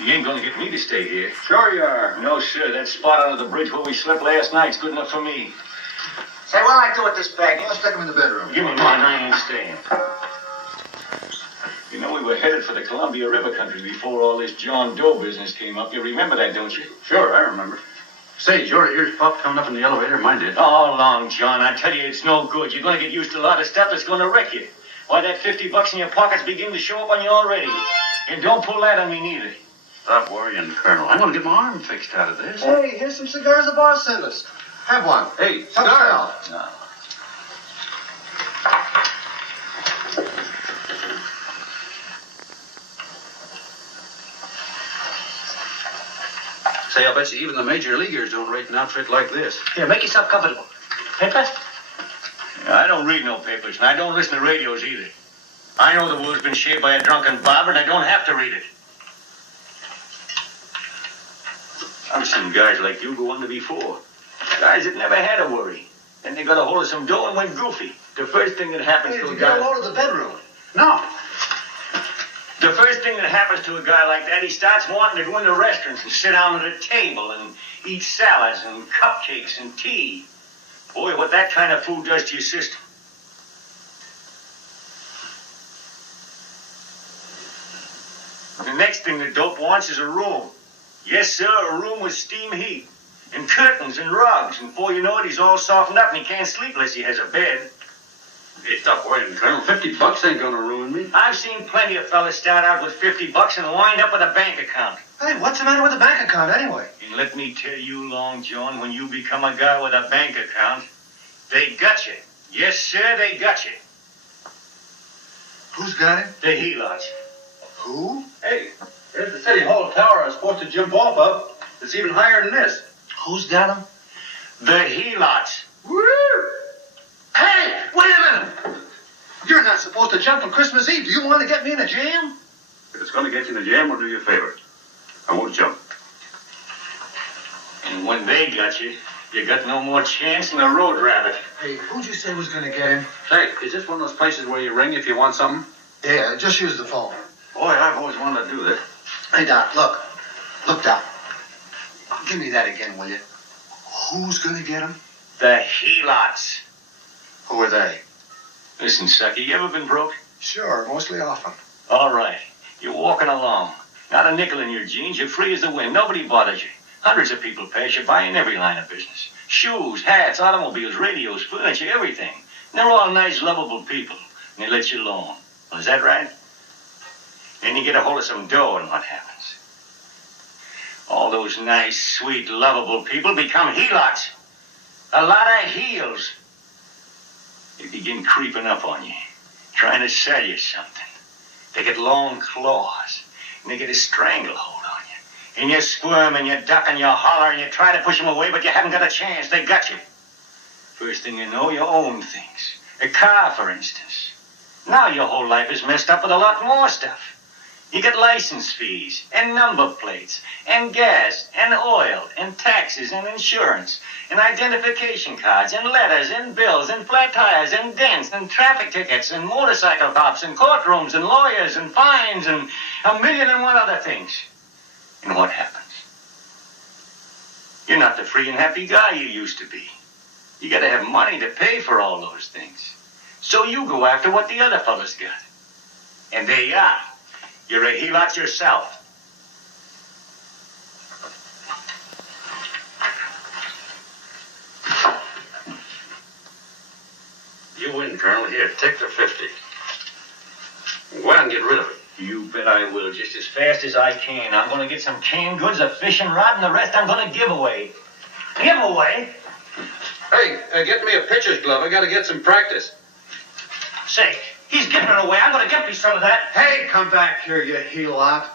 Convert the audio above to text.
You ain't gonna get me to stay here. Sure you are. No, sir. That spot under the bridge where we slept last night's good enough for me. Say, what'll I do with this bag? I'll stick him in the bedroom. Give me mine. I ain't staying. You know, we were headed for the Columbia River country before all this John Doe business came up. You remember that, don't you? Sure, I remember. Say, your ears popped coming up in the elevator. Mine did. All along, John. I tell you, it's no good. You're gonna get used to a lot of stuff that's gonna wreck you. Why, that $50 in your pocket's beginning to show up on you already. And don't pull that on me neither. Stop worrying, Colonel. I'm gonna get my arm fixed out of this. Hey, here's some cigars the boss sent us. Have one. Hey, cigar. No. Say, I'll bet you even the major leaguers don't rate an outfit like this. Here, make yourself comfortable. Paper? I don't read no papers, and I don't listen to radios either. I know the world's been shaped by a drunken barber, and I don't have to read it. I've seen guys like you go under before. Guys that never had a worry. Then they got a hold of some dough and went goofy. The first thing that happens to a guy... Get a load of the bedroom. No. The first thing that happens to a guy like that, he starts wanting to go into restaurants and sit down at a table and eat salads and cupcakes and tea. Boy, what that kind of food does to your system. The next thing the dope wants is a room. Yes, sir, a room with steam heat and curtains and rugs. And before you know it, he's all softened up and he can't sleep unless he has a bed. Hey, stop worrying, Colonel. $50 ain't gonna ruin me. I've seen plenty of fellas start out with $50 and wind up with a bank account. Hey, what's the matter with the bank account anyway? And let me tell you, Long John, when you become a guy with a bank account, they got you. Yes, sir, they got you. Who's got him? The Helots. Who? Hey, there's the City Hall tower I was supposed to jump off of. It's even higher than this. Who's got him? The Helots. Woo! Hey, wait a minute. You're not supposed to jump on Christmas Eve. Do you want to get me in a jam? If it's gonna get you in the jam, we'll do you a favor. I won't jump. And when they got you, you got no more chance than a road rabbit. Hey, who'd you say was going to get him? Say, is this one of those places where you ring if you want something? Yeah, just use the phone. Boy, I've always wanted to do this. Hey, Doc, look. Look, Doc. Give me that again, will you? Who's going to get him? The Helots. Who are they? Listen, Sucky, you ever been broke? Sure, mostly often. All right. You're walking along. Not a nickel in your jeans. You're free as the wind. Nobody bothers you. Hundreds of people pass you by in every line of business. Shoes, hats, automobiles, radios, furniture, everything. And they're all nice, lovable people. And they let you alone. Well, is that right? Then you get a hold of some dough and what happens? All those nice, sweet, lovable people become Helots. A lot of heels. They begin creeping up on you, trying to sell you something. They get long claws, and they get a stranglehold on you. And you squirm, and you duck, and you holler, and you try to push them away, but you haven't got a chance. They got you. First thing you know, you own things. A car, for instance. Now your whole life is messed up with a lot more stuff. You get license fees, and number plates, and gas, and oil, and taxes, and insurance, and identification cards, and letters, and bills, and flat tires, and dents, and traffic tickets, and motorcycle cops, and courtrooms, and lawyers, and fines, and a million and one other things. And what happens? You're not the free and happy guy you used to be. You gotta have money to pay for all those things. So you go after what the other fellas got. And there you are. You're a Helot yourself. You win, Colonel. Here, take the 50. Go out and get rid of it. You bet I will, just as fast as I can. I'm going to get some canned goods, a fishing rod, and the rest I'm going to give away. Give away? Hey, get me a pitcher's glove. I got to get some practice. Say, he's giving it away. I'm going to get me some of that. Hey, come back here, you Helot.